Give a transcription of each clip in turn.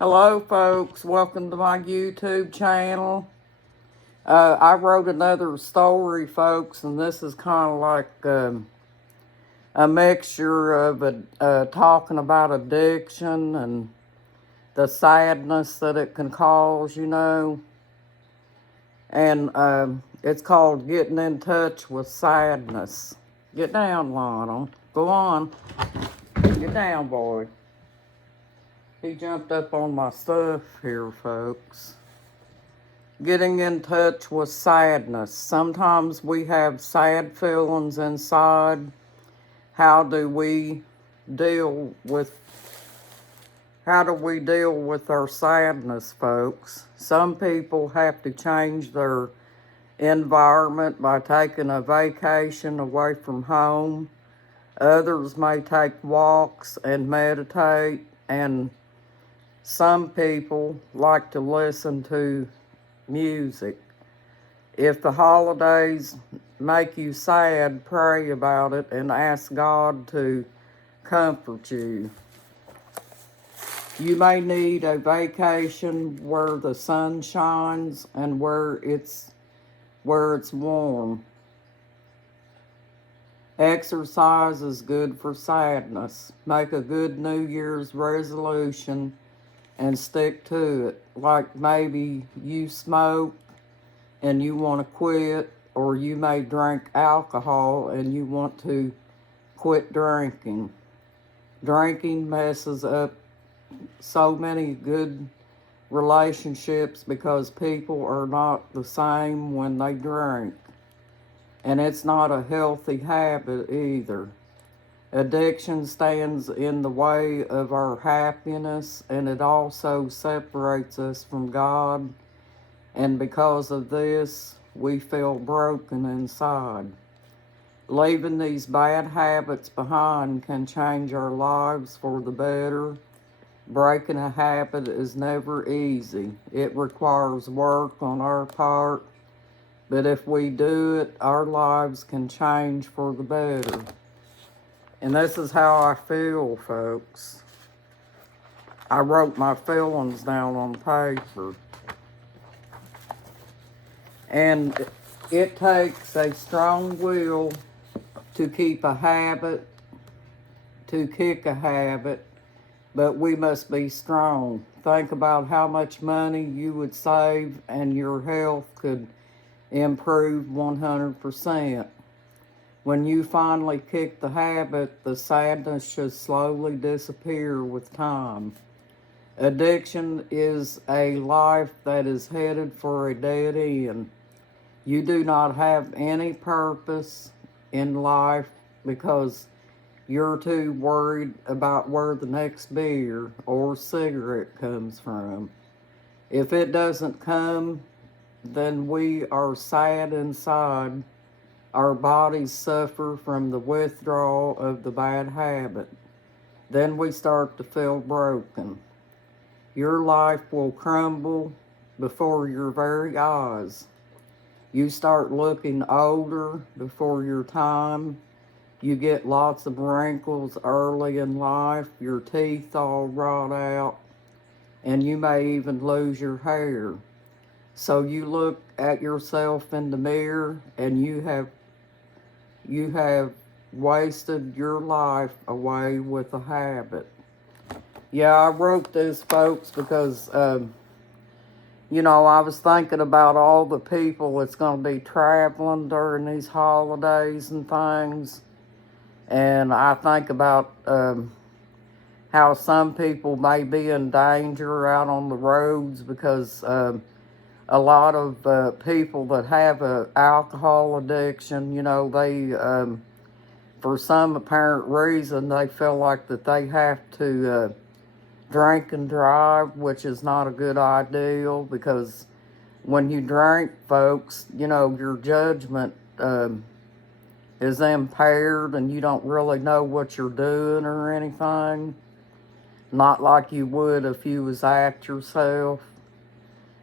Hello, folks. Welcome to my YouTube channel. I wrote another story, folks, and this is kind of like a mixture of talking about addiction and the sadness that it can cause. And it's called Getting in Touch with Sadness. Get down, Lionel. Go on. Get down, boy. He jumped up on my stuff here, folks. Getting in touch with sadness. Sometimes we have sad feelings inside. How do we deal with our sadness, folks? Some people have to change their environment by taking a vacation away from home. Others may take walks and meditate, and some people like to listen to music. If the holidays make you sad, pray about it and ask God to comfort you. You may need a vacation where the sun shines and where it's warm. Exercise is good for sadness. Make a good New Year's resolution and stick to it. Like maybe you smoke and you want to quit, or you may drink alcohol and you want to quit drinking. Drinking messes up so many good relationships because people are not the same when they drink. And it's not a healthy habit either. Addiction stands in the way of our happiness, and it also separates us from God. And because of this, we feel broken inside. Leaving these bad habits behind can change our lives for the better. Breaking a habit is never easy. It requires work on our part, but if we do it, our lives can change for the better. And this is how I feel, folks. I wrote my feelings down on paper. And it takes a strong will to keep a habit, to kick a habit, but we must be strong. Think about how much money you would save and your health could improve 100%. When you finally kick the habit, the sadness should slowly disappear with time. Addiction is a life that is headed for a dead end. You do not have any purpose in life because you're too worried about where the next beer or cigarette comes from. If it doesn't come, then we are sad inside. Our bodies suffer from the withdrawal of the bad habit. Then we start to feel broken. Your life will crumble before your very eyes. You start looking older before your time. You get lots of wrinkles early in life, your teeth all rot out, and you may even lose your hair. So you look at yourself in the mirror and you have wasted your life away with a habit. Yeah, I wrote this, folks, because I was thinking about all the people that's going to be traveling during these holidays and things. And I think about how some people may be in danger out on the roads because a lot of people that have an alcohol addiction, they, for some apparent reason, they feel like that they have to drink and drive, which is not a good idea because when you drink, folks, your judgment is impaired and you don't really know what you're doing or anything. Not like you would if you was at yourself.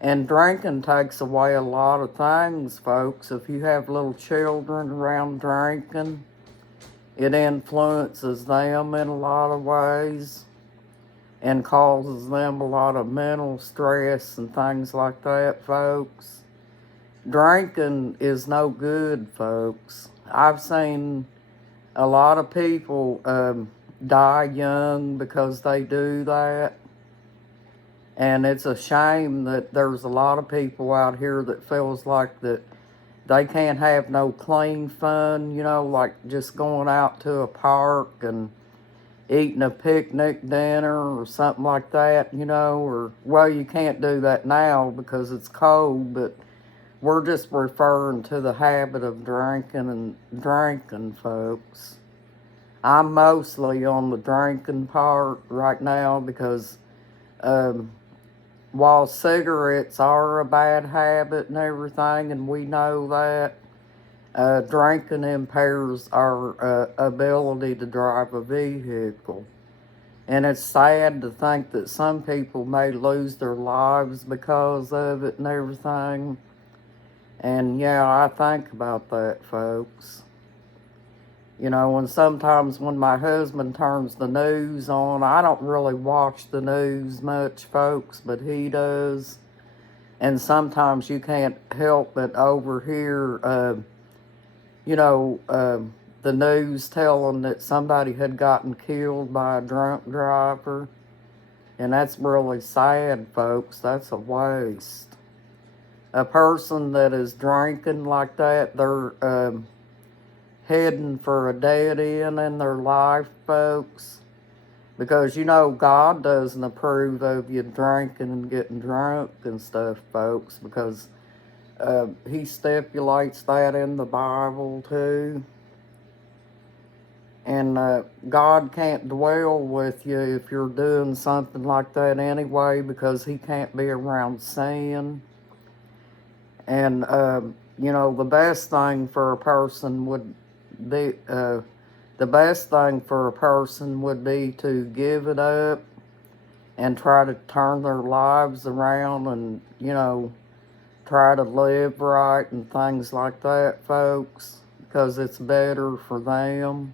And drinking takes away a lot of things, folks. If you have little children around drinking, it influences them in a lot of ways. and causes them a lot of mental stress and things like that, folks. Drinking is no good, folks. I've seen a lot of people die young because they do that. And it's a shame that there's a lot of people out here that feels like that they can't have no clean fun, like just going out to a park and eating a picnic dinner or something like that, or, well, you can't do that now because it's cold, but we're just referring to the habit of drinking, folks. I'm mostly on the drinking part right now because um, while cigarettes are a bad habit and everything, and we know that, drinking impairs our ability to drive a vehicle. And it's sad to think that some people may lose their lives because of it and everything. And yeah, I think about that, folks. And sometimes when my husband turns the news on, I don't really watch the news much, folks, but he does. And sometimes you can't help but overhear, the news telling that somebody had gotten killed by a drunk driver. And that's really sad, folks. That's a waste. A person that is drinking like that, they're heading for a dead end in their life, folks. Because God doesn't approve of you drinking and getting drunk and stuff, folks, because he stipulates that in the Bible too. And God can't dwell with you if you're doing something like that anyway, because he can't be around sin. And, the best thing for a person would be, to give it up and try to turn their lives around and, try to live right and things like that, folks, because it's better for them.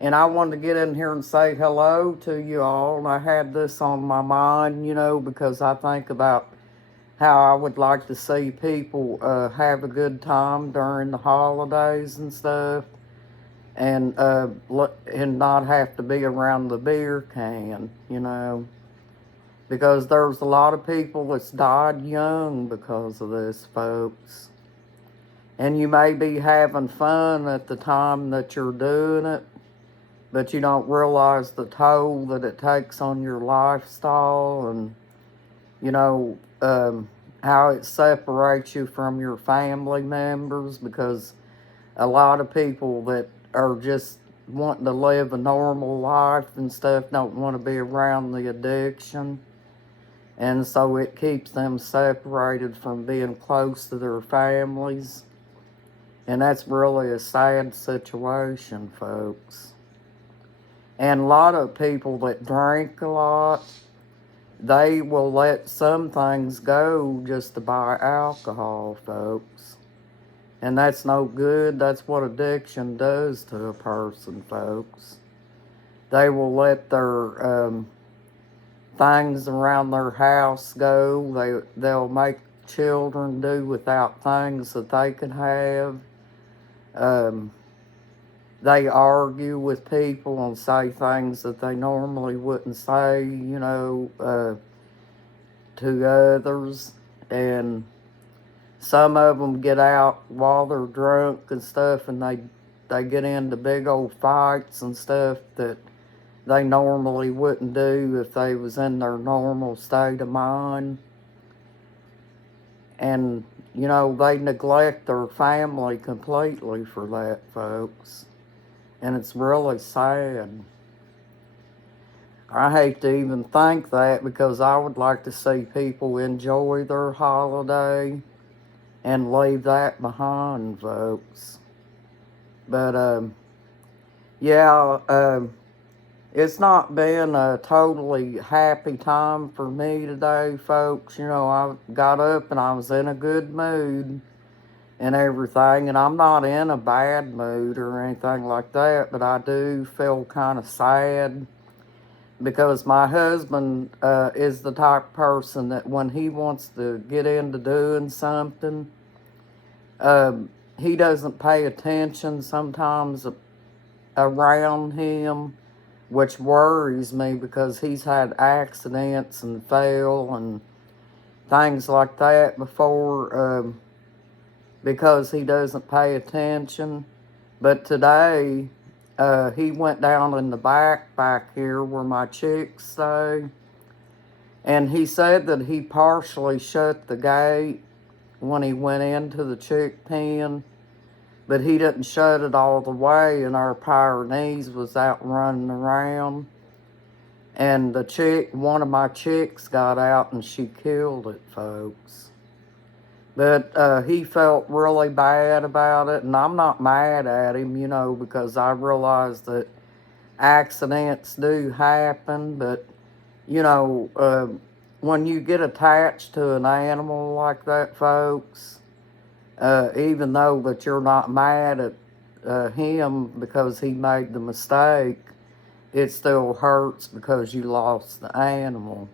And I wanted to get in here and say hello to you all. And I had this on my mind, because I think about how I would like to see people have a good time during the holidays and stuff. And not have to be around the beer can, Because there's a lot of people that's died young because of this, folks. And you may be having fun at the time that you're doing it, but you don't realize the toll that it takes on your lifestyle and, how it separates you from your family members, because a lot of people that are just wanting to live a normal life and stuff don't want to be around the addiction. And so it keeps them separated from being close to their families. And that's really a sad situation, folks. And a lot of people that drink a lot, they will let some things go just to buy alcohol, folks. And that's no good. That's what addiction does to a person, folks. They will let their things around their house go. They'll make children do without things that they can have. They argue with people and say things that they normally wouldn't say, to others. And some of them get out while they're drunk and stuff, and they get into big old fights and stuff that they normally wouldn't do if they was in their normal state of mind. And, they neglect their family completely for that, folks. And it's really sad. I hate to even think that, because I would like to see people enjoy their holiday and leave that behind, folks. But, it's not been a totally happy time for me today, folks. I got up and I was in a good mood and everything, and I'm not in a bad mood or anything like that, but I do feel kind of sad because my husband is the type of person that when he wants to get into doing something, he doesn't pay attention sometimes around him, which worries me because he's had accidents and fell and things like that before, because he doesn't pay attention. But today, he went down in the back here where my chicks stay, and he said that he partially shut the gate when he went into the chick pen, but he didn't shut it all the way, and our Pyrenees was out running around. And one of my chicks got out and she killed it, folks. But he felt really bad about it, and I'm not mad at him, because I realize that accidents do happen, but, when you get attached to an animal like that, folks, even though that you're not mad at him because he made the mistake, it still hurts because you lost the animal.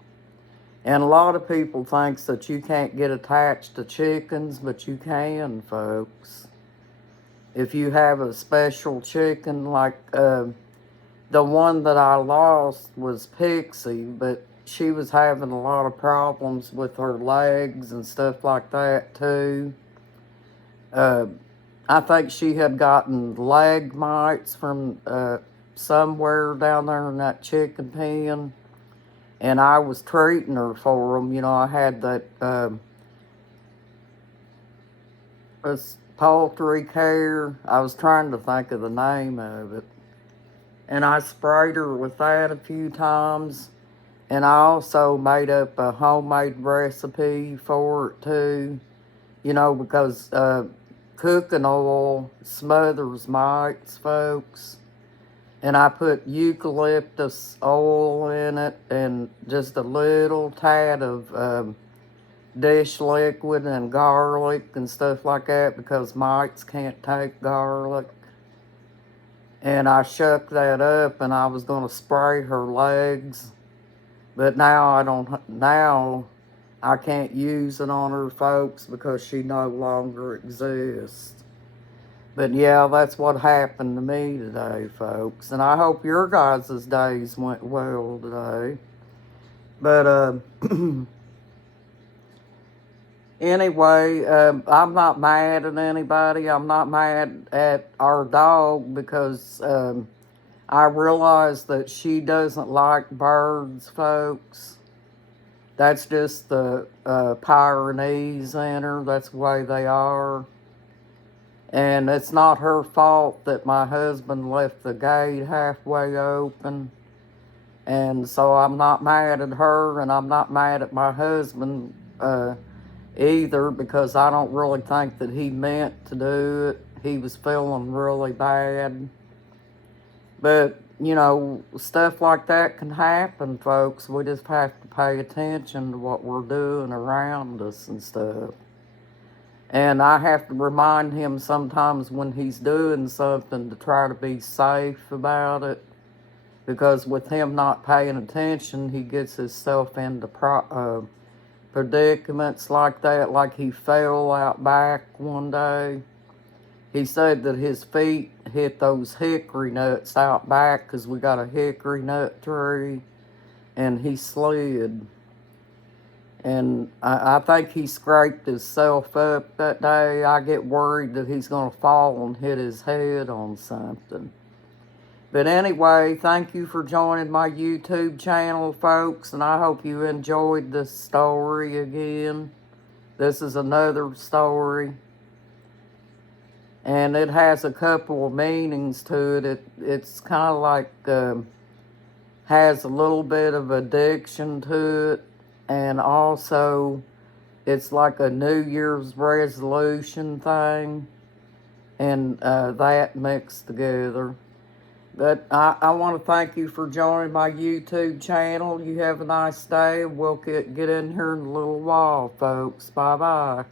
And a lot of people thinks that you can't get attached to chickens, but you can, folks. If you have a special chicken, like the one that I lost was Pixie, but she was having a lot of problems with her legs and stuff like that too. I think she had gotten leg mites from somewhere down there in that chicken pen, and I was treating her for them. I had that poultry care. I was trying to think of the name of it. And I sprayed her with that a few times. And I also made up a homemade recipe for it too. Because cooking oil smothers mites, folks. And I put eucalyptus oil in it and just a little tad of dish liquid and garlic and stuff like that because mites can't take garlic. And I shook that up and I was going to spray her legs. But now I can't use it on her, folks, because she no longer exists. But yeah, that's what happened to me today, folks. And I hope your guys' days went well today. But anyway, I'm not mad at anybody. I'm not mad at our dog because I realize that she doesn't like birds, folks. That's just the Pyrenees in her. That's the way they are. And it's not her fault that my husband left the gate halfway open. And so I'm not mad at her, and I'm not mad at my husband either, because I don't really think that he meant to do it. He was feeling really bad. But, stuff like that can happen, folks. We just have to pay attention to what we're doing around us and stuff. And I have to remind him sometimes when he's doing something to try to be safe about it. Because with him not paying attention, he gets himself into predicaments like that. Like he fell out back one day. He said that his feet hit those hickory nuts out back because we got a hickory nut tree. And he slid. And I think he scraped himself up that day. I get worried that he's going to fall and hit his head on something. But anyway, thank you for joining my YouTube channel, folks. And I hope you enjoyed this story again. This is another story. And it has a couple of meanings to it. It's kind of like, has a little bit of addiction to it. And also, it's like a New Year's resolution thing. And that mixed together. But I want to thank you for joining my YouTube channel. You have a nice day. We'll get in here in a little while, folks. Bye-bye.